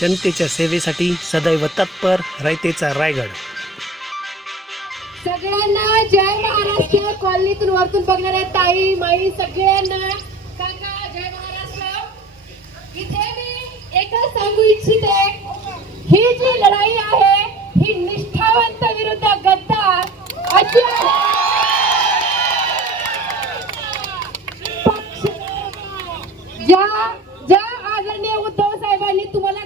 जनतेच्या सेवेसाठी सदैव तत्पर रयतेचा रायगड. सगळ्यांना जय महाराष्ट्र कॉलनीतून वरतून बघणाऱ्या ताई माई सगळ्यांना. काका जय महाराष्ट्र. इथे मी एकच सांगू इच्छिते ही जी लढाई आहे ही निष्ठावंत विरुद्ध गद्दार अशी आहे. ज्या ज्या आदरणीय उद्धव साहेबांनी तुम्हाला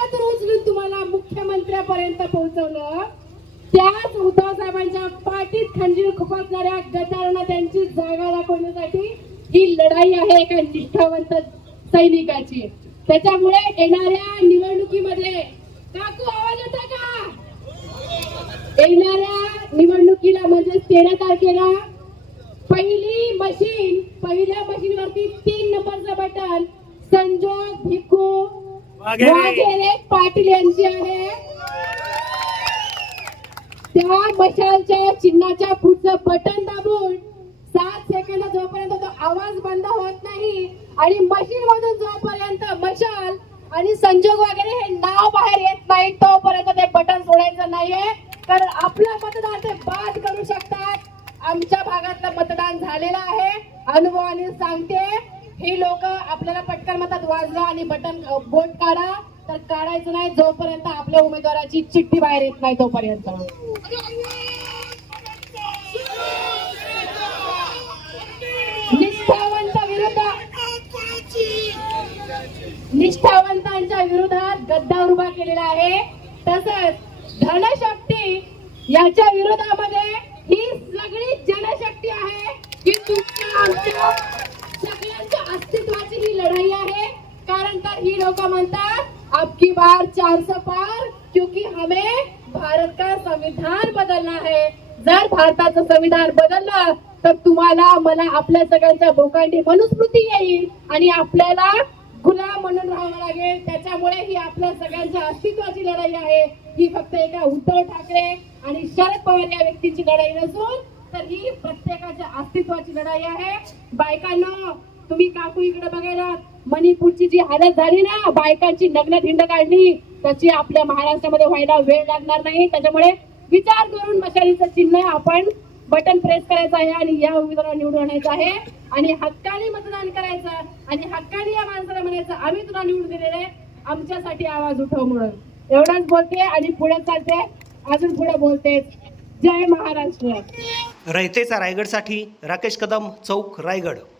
हातात उचलून तुम्हाला मुख्यमंत्र्यापर्यंत पोहोचवलं. त्याच उद्धव साहेबांच्या पाठीत खंजीर खुपसणाऱ्या गद्दारांना त्यांची जागा दाखवण्यासाठी ही लढाई आहे एका निष्ठावंत सैनिकाची. त्याच्यामुळे येणाऱ्या निवडणुकीमध्ये काकू आवाज येता का? येणाऱ्या निवडणुकीला म्हणजे तेरा तारखेला पहिली मशीन पहिल्या मशीन वरती तीन नंबरचं बटन संजोग भिकू वाघेरे. पाटील यांची आहे. त्या मशालच्या चिन्हाच्या पुढचं बटन दाबून सात सेकंद जोपर्यंत तो आवाज बंद होत नाही आणि मशीन मधून जोपर्यंत मशाल आणि संजोग वगैरे हे नाव बाहेर येत नाही तोपर्यंत ते बटन सोडायचं नाहीये. कारण आपलं मतदान ते बाद करू शकतात. आमच्या भागातलं मतदान झालेलं आहे. अनुभवाने सांगते. ही लोक आपल्याला पटकन मतात वाजवा आणि बटन बोट काढा. तर काढायचं नाही जोपर्यंत आपल्या उमेदवाराची चिठ्ठी बाहेर येत नाही तोपर्यंत. निष्ठावंत विरुद्ध निष्ठावंतांच्या विरोधात गद्दा उभा केलेला आहे. तसंच धनशक्ती याच्या विरोधामध्ये ही सगळी जनशक्ती आहे की तुमच्या आमच्या सगळ्यांच्या अस्तित्वाची ही लढाई आहे कारण तर ही लोक म्हणतात आपकी बार चार सौ पार क्योंकि हमें भारत का संविधान बदलना है। जर भारताचं संविधान बदललं तर तुम्हाला मला आपल्या सगळ्यांच्या भोकांडी मनुस्मृती येईल आणि आपल्याला गुलाम म्हणून राहावं लागेल. त्याच्यामुळे ही आपल्या सगळ्यांच्या अस्तित्वाची लढाई आहे. ही फक्त एका उद्धव ठाकरे आणि शरद पवार या व्यक्तीची लढाई नसून तर ही प्रत्येकाच्या अस्तित्वाची लढाई आहे. बायकांना तुम्ही काकू इकडे बघायला. मणिपूरची जी हालत झाली ना बायकांची नग्न धिंड काढली त्याची आपल्या महाराष्ट्रामध्ये व्हायला वेळ लागणार नाही. त्याच्यामुळे विचार करून मशालीचं चिन्ह आपण बटन प्रेस करायचं आहे आणि या उमेदवाराला निवडून आणायचं आहे. आणि हक्काने मतदान करायचं आणि हक्काने या माणसाला म्हणायचं आम्ही तुला निवडून दिलेले आमच्यासाठी आवाज उठव म्हणून. एवढाच बोलते आणि पुढे चालते. अजून पुढे बोलते. जय महाराष्ट्र. रयतेचा रायगडसाठी राकेश कदम चौक रायगड.